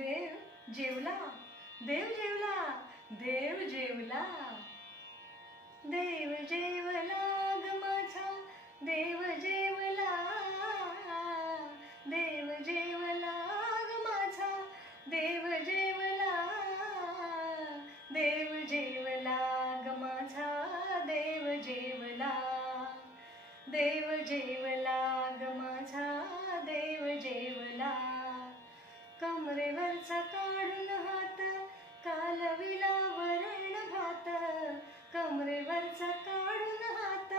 देव जेवला, देव जेवला, देव जेवला, देव जेवला ग माझा, देव जेवला, देव जेवला ग माझा, देव जेवला, देव जेवला ग माझा, देव जेवला, देव जेवला ग माझा, देव जेवला. कमरेवरचा काढून हात, कालविला वरण भात, कमरेवरचा काढून हात,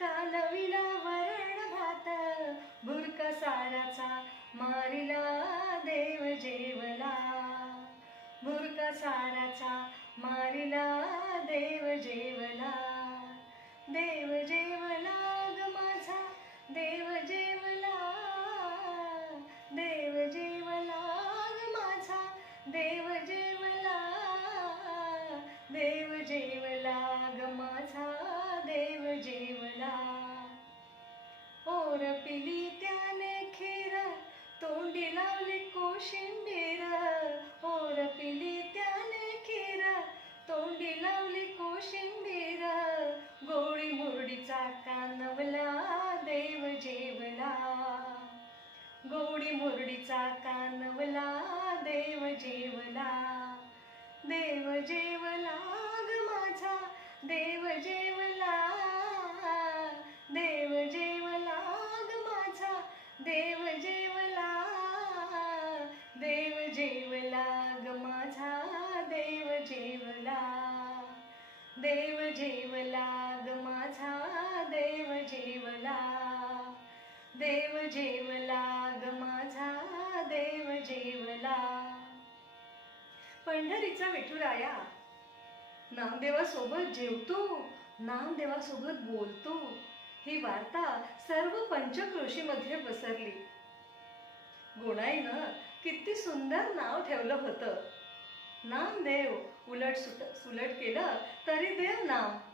कालविला वरण भात, बुरका साराचा मारिला, देव जेवला, बुरका साराचा मारिला, देव जेवला, देव जेवला ग माझा, देव जेवला, देव जेवला ग माझा, देव जेवला, देव जेवला ग माझा, देव जेवला. ओर पिली त्याने खीर, तोंडी लावली कोशिंबीर, ओर पिली त्याने खीर, तोंडी लावली कोशिंबीर, गोडी मुरडीचा कानवला, देव जेवला, गोडी मुरडीचा कानवला, देव जेवला, देव जेवला ग माझा, देव जेवला, देव जेवला ग माझा, देव जेवला, देव जेवला ग माझा, देव जेवला, देव जेवला ग माझा, देव जेवला, देव जेवला ग माझा, देव जेवला. पंढरीचा विठुराया नामदेवासोबत जेवतो, नामदेवासोबत बोलतो, ही वार्ता सर्व पंचक्रोशीमध्ये पसरली. गोणाईनं किती सुंदर नाव ठेवलं होतं. नामदेव, उलट सुलट केलं तरी देव नाम.